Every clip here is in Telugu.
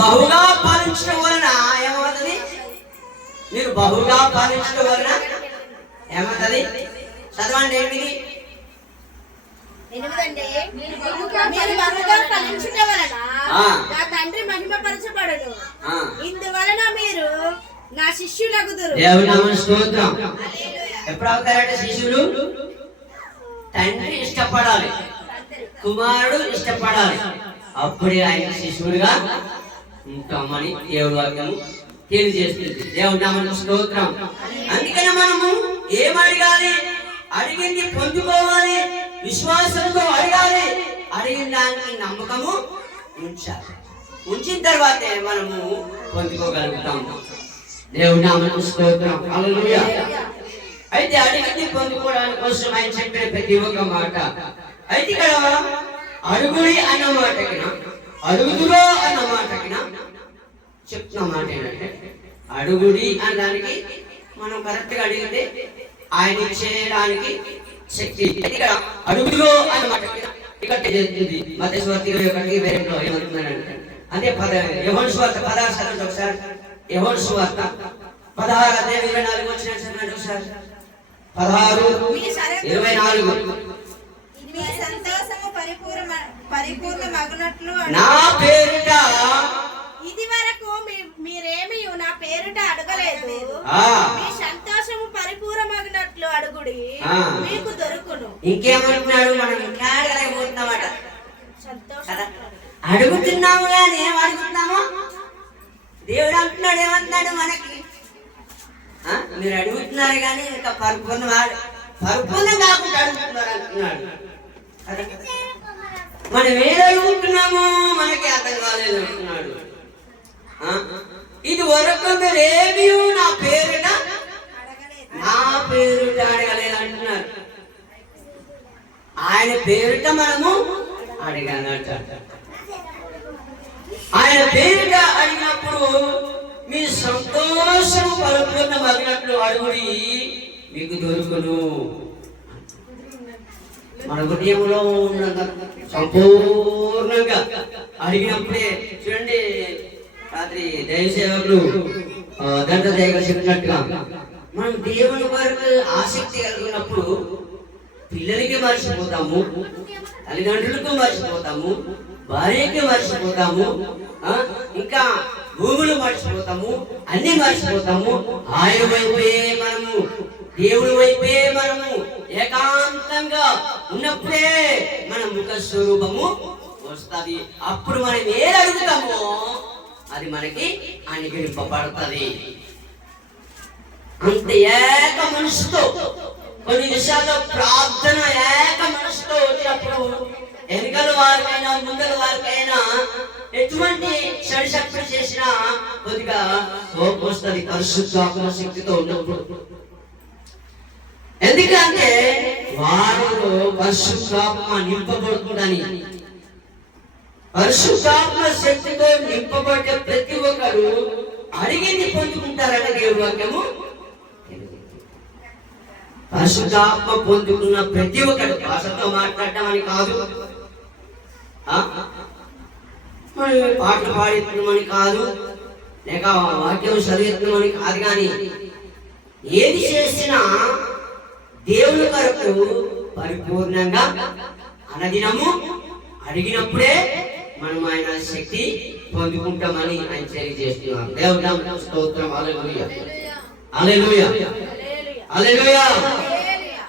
బహుగా పాలించడం వలన ఏమవుతుంది? మీరు బహుగా పాలించడం వలన ఏమవుతుంది? చదవండి. 8 నా తండ్రి మహిమపరచబడును, ఇందువలన మీరు నా శిష్యులగుదురు. ఎప్పుడు అవుతారంటే శిష్యులు? తండ్రి ఇష్టపడాలి, కుమారుడు ఇష్టపడాలి, అప్పుడే ఆయన శిష్యుడిగా ఉంటామని దేవుడి వాక్యము తెలియజేస్తుంది. దేవుడి నామమునకు స్తోత్రం. అందుకని మనము ఏం అడగాలి? అడిగింది పొందుకోవాలి, విశ్వాసంతో అడగాలి, అడిగిన దానికి నమ్మకము ఉంచాలి. ఉంచిన తర్వాతే మనము పొందుకోగలుగుతాము. దేవుడి నామమునకు స్తోత్రం. హల్లెలూయా. అయితే అడిగింది పొందుకోవడానికి కోసం ఆయన చెప్పిన ప్రతి ఒక్క మాట. అయితే ఇక్కడ అడుగుడి అన్న మాటకిన, అడుగుదురో అన్న మాటకిన చెప్తున్న మాట ఏంటంటే, అడుగుడి అనడానికి మనం కరెక్ట్ గా అడిగితే ఆయన చేయడానికి శక్తి. ఇక్కడ అడుగులో అన్న మాటకిన ఇక్కడ మత్తయి సువార్త 21:22 ఏమంటున్నారంటే, అదే యోహాను సువార్త 16 చదవండి ఒకసారి. యోహాను సువార్త 16:24 వచ్చిన చదవండి ఒకసారి. 16:24 నా పేరిట ఇది వరకు మీరేమి నా పేరిట అడగలేదు, మీ సంతోషము పరిపూర్ణమగినట్లు అడుగుడి, మీకు దొరుకును. ఇంకేమంటున్నాడు? మనం ఇంకా అడగలేకపోతున్నామట. అడుగుతున్నాము కానీ ఏం అడుగుతున్నామో దేవుడు అంటున్నాడు. ఏమంటున్నాడు మనకి? మీరు అడుగుతున్నారు కానీ ఇంకా పరిపూర్ణం కాకుండా అడుగుతున్నారు అంటున్నాడు. మనం ఏది అడుగుతున్నామో మనకి అర్థం కాలేదు అంటున్నాడు. ఇది వరకు మీరు ఏమీ నా పేరుట అడగలేదు అంటున్నారు. ఆయన పేరుట మనము అడగాలంట. ఆయన పేరుట అడిగినప్పుడు మీ సంతోషం పరిపూర్ణం అడిగినట్లు అడుగుడి, మీకు దొరుకును. మన హృదయంలో ఉన్నంత సంపూర్ణంగా అడిగినప్పుడే చూడండి. రాత్రి దైవసేవకులు దండ దయగా చెప్పినట్టుగా మనం దేవుని వరకు ఆసక్తి కలిగినప్పుడు పిల్లలకి మర్చిపోతాము, తల్లిదండ్రులకు మర్చిపోతాము, భార్యకి మర్చిపోతాము, ఇంకా భూములు మర్చిపోతాము, అన్ని మర్చిపోతాము. ఆయన వైపే మనము, దేవుడి వైపే మనము ఏకాంతంగా ఉన్నప్పుడే మన ముఖ స్వరూపము వస్తుంది. అప్పుడు మనం ఏది అడుగుతామో అది మనకి అనుగ్రహింపబడుతుంది. అంత ఏక మనసుతో కొన్ని విషయాల్లో ప్రార్థన ఏక మనసుతో వచ్చినప్పుడు వెనుకల వారికైనా ముందల వారికైనా ఎటువంటి షడ్శక్తులు చేసినా కొద్దిగా కోపం వస్తుంది పరిశుద్ధాత్మ శక్తితో ఉన్నప్పుడు. ఎందుకంటే వారిలో పరిశుద్ధాత్మ నింపబడుతుందని. పరిశుద్ధాత్మ శక్తితో నింపబడ్డ ప్రతి ఒక్కరు అడిగింది పొందుకుంటారని దేవుడి వాక్యము. పరిశుద్ధాత్మ పొందుకున్న ప్రతి ఒక్కరు భాషతో మాట్లాడటం అని కాదు, పాటలు పాడేస్తున్నామని కాదు, లేక వాక్యం చదివేస్తున్నామని కాదు, కానీ ఏది చేసినా దేవుని కొరకు పరిపూర్ణంగా అనదినము అడిగినప్పుడే మనం ఆయన శక్తి పొందుకుంటామని ఆయన తెలియజేస్తున్నాం. దేవుడి నామమునకు స్తోత్రం. హల్లెలూయా, హల్లెలూయా, హల్లెలూయా.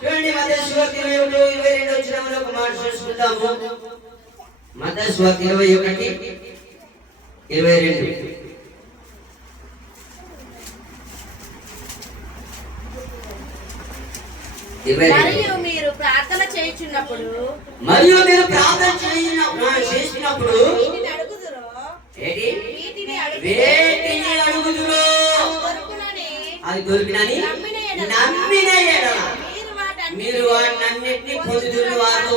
చూడండి మత్తయి సువార్త 21:22 వచనంలో ఒక మాట చూసుకుందాము. మత్తయి సువార్త 21:22. మరియు మీరు ప్రార్థన చేయుచున్నప్పుడు వేటిని అడుగుదురో అది దొరికినని నమ్మిన ఎడల మీరు వాటినన్నిటిని పొందుతున్న వారు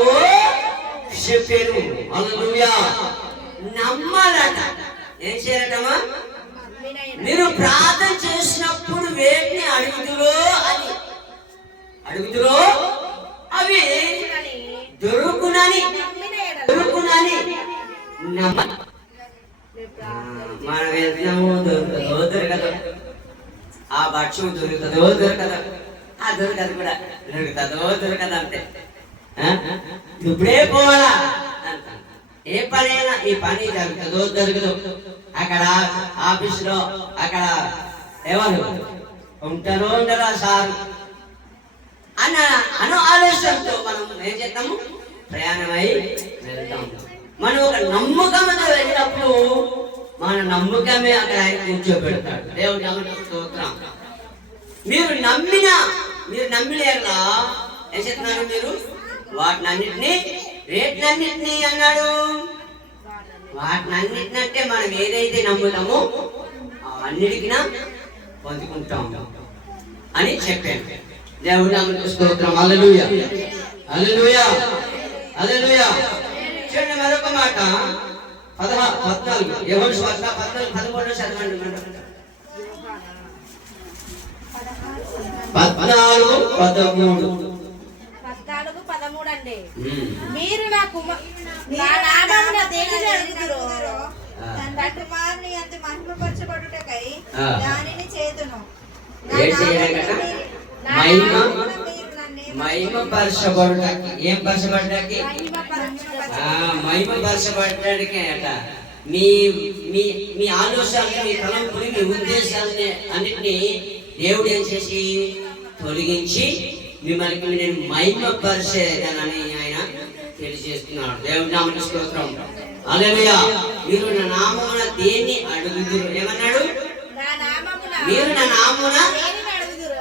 చెప్పారు. హల్లెలూయా. నమ్మాలట. ఏం చేయాలటమా? మీరు ప్రార్థన చేసినప్పుడు వేటిని అడుగుదురో అవి దొరుకునని మనం వెళ్తున్నాము, దొరకదు. ఆ భక్ష్యం దొరకదు, ఆ దొరకదు కూడా, దొరకదు అంతే. ఇప్పుడే పోవాలా అంట. ఏ పనైనా ఈ పని జరుగుతుందో అక్కడ ఆఫీసులో అక్కడ ఎవరు ఉంటారో సార్ అన్న ఆలోచనతో మనం ఏం చేస్తాము, ప్రయాణమై వెళ్తాము. మనం ఒక నమ్మకంతో వెళ్ళినప్పుడు మన నమ్మకమే అక్కడ ఆయన కూర్చోబెడతాడు. దేవుడి స్తోత్రం. మీరు నమ్మిలేలా ఏం చేస్తున్నారు, మీరు వాటినన్నిటినీ రేట్లన్నిటినీ అన్నాడు. వాటినన్నిటిని అంటే మనం ఏదైతే నమ్ముతామో అన్నిటికీ పొందుకుంటాం అని చెప్పాను. దేవుడి నామమునకు స్తోత్రం. హల్లెలూయా, హల్లెలూయా, హల్లెలూయా. చూడండి మరొక మాట 14 యోహాను సువార్త 13 చదవండి. 14:13 అండి. మీరు నా నామమున దేనిని అడుగుదురో తండ్రి కుమారుని అంత మహిమపరచబడుటకై దానిని చేతును. మహిమపరచబడుటకి ఏం పరచబడ్డాకి? మహిమపరచబడ్డానికి అట. మీ మీ మీ ఆలోచనలు, మీ తలంపులు, మీ ఉద్దేశాలని అన్నిటినీ దేవుడు ఏం చేసి తొలగించి మిమ్మల్ని నేను మహిమపరిచేదనని ఆయన తెలియజేస్తున్నాడు. దేవుడి నామమునకు స్తోత్రం. హల్లెలూయా. మీరు నా నామమున దేన్ని అడుగుదురు? ఏమన్నాడు? మీరు నా నామమున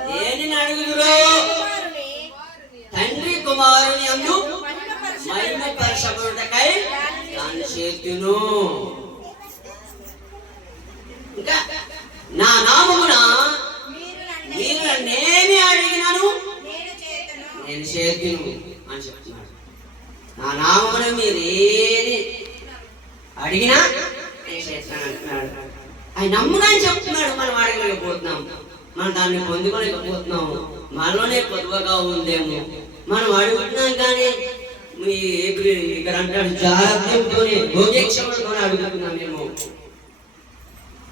దేనిని అడుగుదురో తండ్రి కుమారుని యందు మహిమపరచబడుటకై దాన్ని చేతును. ఇంకా నా నామమున మీరు నన్నేమి అడిగినాను నేను చేతును అని చెప్తున్నాడు. నా నామమున మీరు ఏది అడిగినా నేను చేస్తాను అంటున్నాడు. ఆయన నమ్ముగా అని చెప్తున్నాడు. మనం అడగలేకపోతున్నాం, మనం దాన్ని పొందుకోలేకపోతున్నాము. మనలోనే పొదువుగా ఉందేమో. మనం అడుగుతున్నాం కానీ ఇక్కడ అంటాడు జాగ్రత్తతోనే భోజక్షమతో అడుగుతున్నామేమో.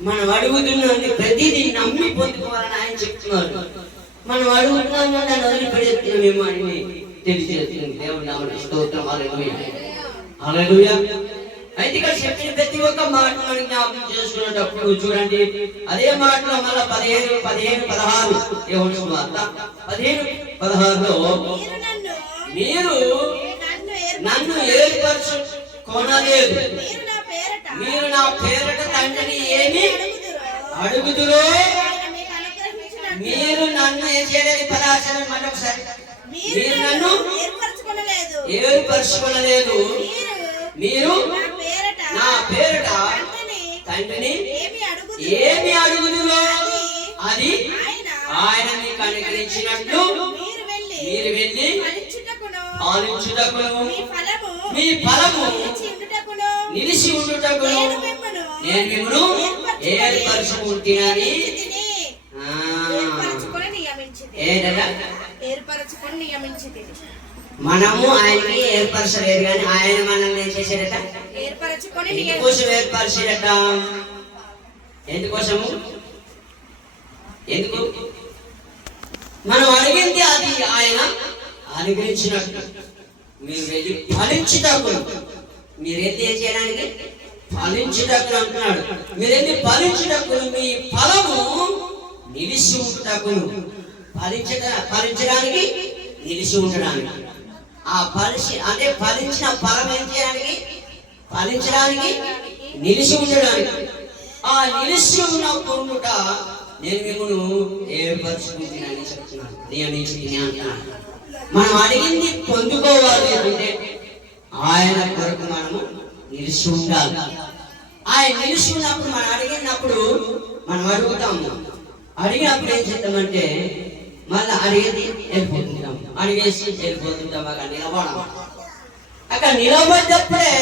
మనం అడుగుతున్నాం ప్రతిదీ నమ్మి పొందుకోవాలని ఆయన చెప్తున్నారు. మనం అడుగుతున్నాం దాన్ని వదిలిపెడుతున్నామేమో అని తెలియజేస్తుంది. దేవుడి నామమునకు స్తోత్రం. హల్లెలూయా, హల్లెలూయా. అయితే ఇక్కడ చెప్పిన ప్రతి ఒక్క మాట మనం జ్ఞాపకం చేసుకునేటప్పుడు చూడండి, అదే మాటలో మళ్ళీ 15-16 యోహాను సువార్త 15-16లో మీరు నన్ను ఏర్పరచుకొనలేదు, మీరు నా పేరట తండ్రిని ఏమి అడుగుదురో మీరు నన్ను ఏం చేయలేదు. పదార్థాలను మళ్ళీ ఒకసారి, మీరు నన్ను ఏర్పరచుకొనలేదు, మీరు నా పేరట తండ్రిని ఏమి అడుగుదురో అది ఆయన మీకు అనుగ్రహించినట్లు మీరు వెళ్ళి పాలించుటకును మీ ఫలము నిలిచి ఉండుటకును నేను మిమ్మల్ని ఏర్పరచుకుంటున్నానని మనము ఆయనకి ఏర్పరచలేదు కానీ ఆయన మనల్ని ఏం చేశాడట? ఎందుకోసం ఏర్పరిచాడట? ఎందుకోసము? ఎందుకు? మనం అడిగింది అది ఆయన అనుగ్రహించినట్టు. మీరు వెళ్ళి ఫలించుటకు, మీరు వెళ్ళి ఏం చేయడానికి? ఫలించుటకు అంటున్నాడు. మీరు వెళ్ళి ఫలించుటకు మీ ఫలము నిలిచి ఉంటుటకు. ఫలించడానికి నిలిచి ఉండడానికి. ఆ అంటే ఫలించిన ఫలం ఏం చేయడానికి? ఫలించడానికి, నిలిచి ఉండడానికి. ఆ నిలిచి ఉన్న పొందుట నేను మిమ్మల్ని ఏర్పరచుకుంటున్నానని చెప్తున్నాను, నియమించుకుని అంటున్నాను. మనం అడిగింది పొందుకోవాలి అంటే ఆయన కొరకు మనము నిలిచి ఉండాలి. ఆయన నిలిచి ఉన్నప్పుడు మనం అడిగినప్పుడు మనం అడుగుతాము. అడిగినప్పుడు ఏం చేద్దామంటే మళ్ళీ అడిగేది వెళ్ళిపోతుంటాం, అడిగేసి వెళ్ళిపోతుంటాం. అక్కడ నిలబడం, అక్కడ నిలబడ్డప్పుడే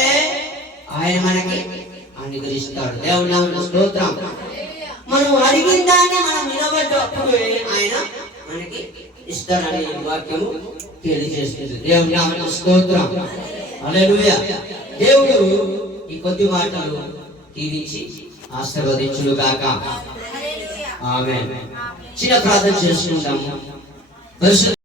ఆయన మనకి అనుగ్రహిస్తాడు. దేవుడి నామమునకు స్తోత్రం. మనం అడిగిన దాన్ని మనం నిలబడ్డప్పుడు ఆయన మనకి ఇస్తాడని వాక్యము తెలియజేస్తుంది. దేవుడి నామమునకు స్తోత్రం. హల్లెలూయా. దేవుడు ఈ కొద్ది మాటలు దీవించి ఆశీర్వదించును గాక. హల్లెలూయా. ఆమేన్. చిన్న ప్రార్థన చేసుకుందాము. పరిశుద్ధ